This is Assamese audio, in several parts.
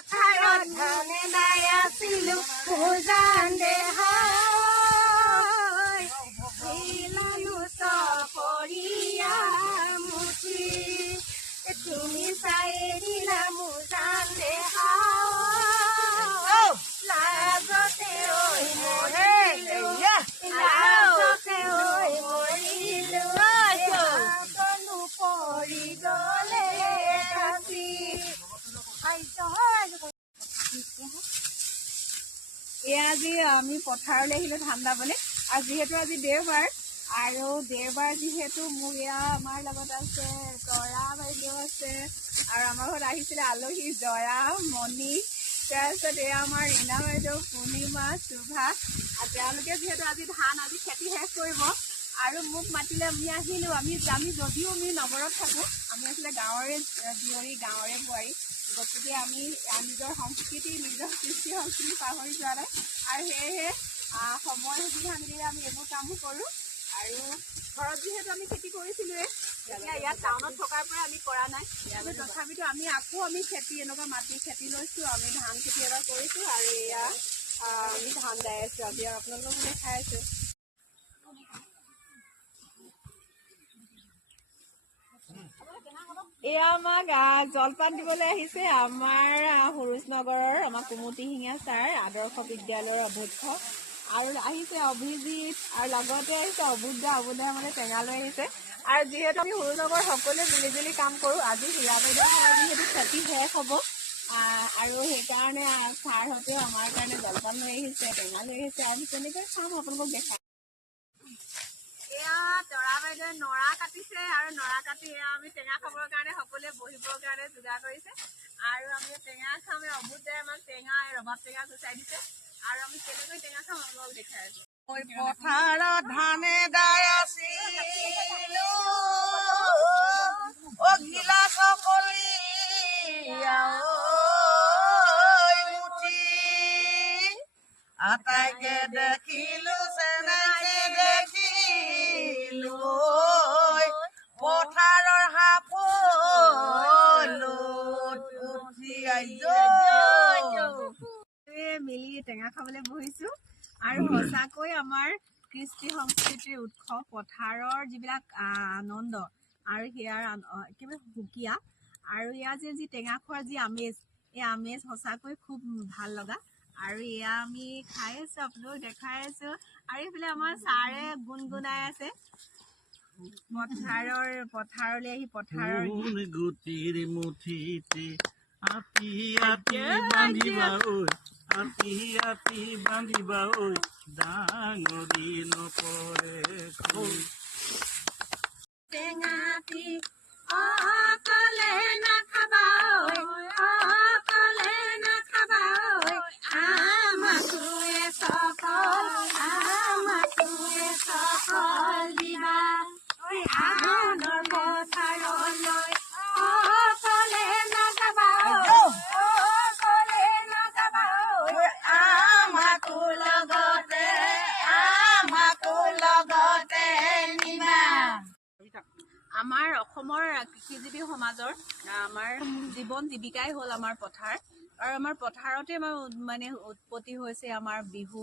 পথাৰত ধানে দাই আছিলো উজান দেহাই হিলালো চপৰীয়া মুঠি তুমি চাই দিলা উজান দেহাই লাজতে ঐ মৰিলো লাজতে ঐ মৰিলো গলো পৰি গলে কাটি আজি আমি পথাৰলৈ আহিলো ধান দাবলৈ আৰু যিহেতু আজি দেওবাৰ আৰু দেওবাৰ যিহেতু মোৰ আমাৰ লগত আছে তৰা বাইদেউ আছে আৰু আমাৰ ঘৰত আহিছিলে আলহী জয়া মণি তাৰপিছত এয়া আমাৰ ৰীণা বাইদেউ পূৰ্ণিমা শোভা আৰু তেওঁলোকে যিহেতু আজি ধান আজি খেতি শেষ কৰিব আৰু মোক মাতিলে আমি আহিলো আমি যদিও আমি নগৰত থাকোঁ আমি আছিলে গাঁৱৰে জীয়ৰী গাঁৱৰে বোৱাৰী গতিকে আমি নিজৰ সংস্কৃতি নিজৰ কৃষ্টি সংস্কৃতি পাহৰি যোৱা নাই আৰু সেয়েহে সময় সুবিধা মিলিলে আমি এইবোৰ কামো কৰোঁ আৰু ঘৰত যিহেতু আমি খেতি কৰিছিলোঁৱে এতিয়া ইয়াত টাউনত থকাৰ পৰা আমি কৰা নাই তথাপিতো আমি খেতি এনেকুৱা মাটি খেতি লৈছোঁ আমি ধান খেতি এবাৰ কৰিছোঁ আৰু এয়া আমি ধান দাই আছোঁ আজি আৰু আপোনালোকৰ মানে খাই আছোঁ এয়া আমাক জলপান দিবলৈ আহিছে আমাৰ সৰোজ নগৰৰ আমাৰ কুমুটি শিঙীয়া ছাৰ আদৰ্শ বিদ্যালয়ৰ অধ্যক্ষ আৰু আহিছে অভিজিত আৰু লগতে আহিছে অবুদা মানে টেঙা লৈ আহিছে আৰু যিহেতু আমি সৰু নগৰ সকলোৱে মিলিজুলি কাম কৰোঁ আজি হীৰা বাইদেউ যিহেতু খেতি শেষ হ'ব আৰু সেইকাৰণে ছাৰহঁতেও আমাৰ কাৰণে জলপান লৈ আহিছে টেঙা লৈ আহিছে আমি তেনেকৈ চাম আপোনালোকক দেখাম এয়া তৰা বাইদেৱে নৰা কাটিছে আৰু নৰা কাটি এয়া আমি টেঙা খাবৰ কাৰণে সকলোৱে বহিবৰ কাৰণে যোগাৰ কৰিছে আৰু আমি টেঙা খাম অবুদাই আমাক টেঙা ৰবাব টেঙা গুচাই দিছে আৰু আমি কেনেকৈ টেঙা খাম আপোনালোকক দেখাই আছো পথাৰত ধানে দাই আছিলো অঘিলা চকলি মুঠি আটাইকে দেখিলো চেনাইকে দেখিলো পথাৰৰ সাপলো উঠি মিলি টেঙা খাবলৈ বহিছো আৰু সঁচাকৈ আমাৰ কৃষ্টি সংস্কৃতিৰ উৎসৱ পথাৰৰ যিবিলাক আনন্দ আৰু সেয়াৰ একেবাৰে সুকীয়া আৰু ইয়াৰ যি টেঙা খোৱাৰ যি আমেজ এই আমেজ সঁচাকৈ খুব ভাল লগা আৰু এয়া আমি খাই আছো আপোনালোক দেখাই আছো আৰু এইফালে আমাৰ ছাৰে গুণগুণাই আছে পথাৰলৈ আহি পথাৰৰ গুটিৰ মুঠিতে আতি আতি বান্ধিবা ঐ আতি আতি বান্ধিবা ঐ ডাঙৰি নপৰে টেঙাতি অকলে নাখাবা অকলে নাখাবা আমাকোৱে সকল দিবা আনৰ পথাৰলৈ অকলে নাযাবা অকলে নাযাবা আমাকো লগতে নিবা আমাৰ অসমৰ কৃষিজীৱী সমাজৰ আমাৰ জীৱন জীৱিকাই হ'ল আমাৰ পথাৰ আৰু আমাৰ পথাৰতে মানে উৎপত্তি হৈছে আমাৰ বিহু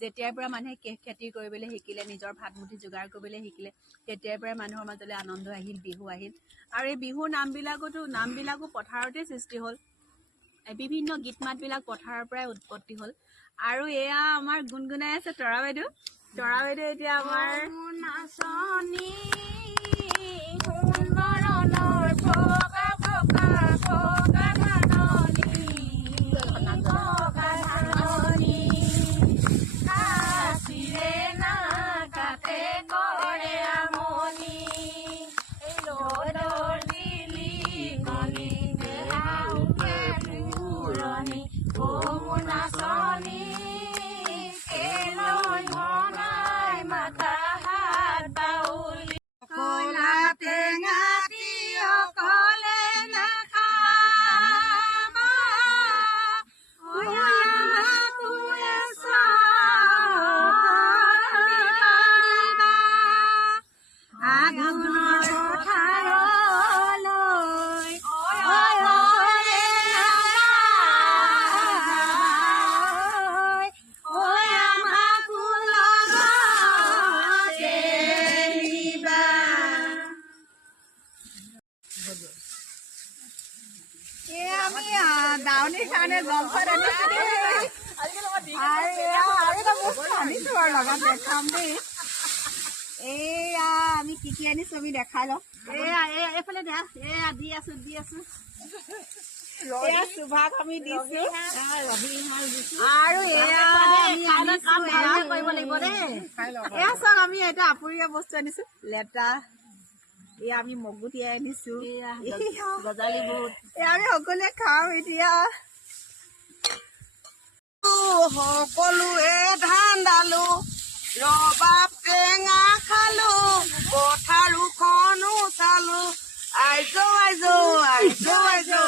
যেতিয়াৰ পৰা মানুহে খেতি কৰিবলৈ শিকিলে নিজৰ ভাত মুঠি যোগাৰ কৰিবলৈ শিকিলে তেতিয়াৰ পৰা মানুহৰ মাজলৈ আনন্দ আহিল বিহু আহিল আৰু এই বিহুৰ নামবিলাকো পথাৰতে সৃষ্টি হ'ল বিভিন্ন গীত মাতবিলাক পথাৰৰ পৰাই উৎপত্তি হ'ল আৰু এয়া আমাৰ গুণগুণাই আছে তৰা বাইদেউ এতিয়া আমাৰ নাচনী দাউনিৰ কাৰণে জলপান আনিছো দেই। আৰু এটা বস্তু আনিছো আৰু লগত দেখাম দেই। এয়া আমি কি আনিছো আমি দেখাই লওঁ। এইফালে দিয়া দি আছো এয়া সুভাক আমি দিছো আৰু এয়া আমি আনিছো কৰিব লাগিব দেই। এয়া চাওক আমি এটা আপুৰীয়া বস্তু আনিছো লেটা। এয়া আমি মগু তিয়াই আনিছো। গজালি বুট এয়া আমি সকলোৱে খাওঁ এতিয়া। সকলোৱে ধান দালো ৰবাব টেঙা খালো পথাৰখনো চালো আইজো আইজো আইজো আইজো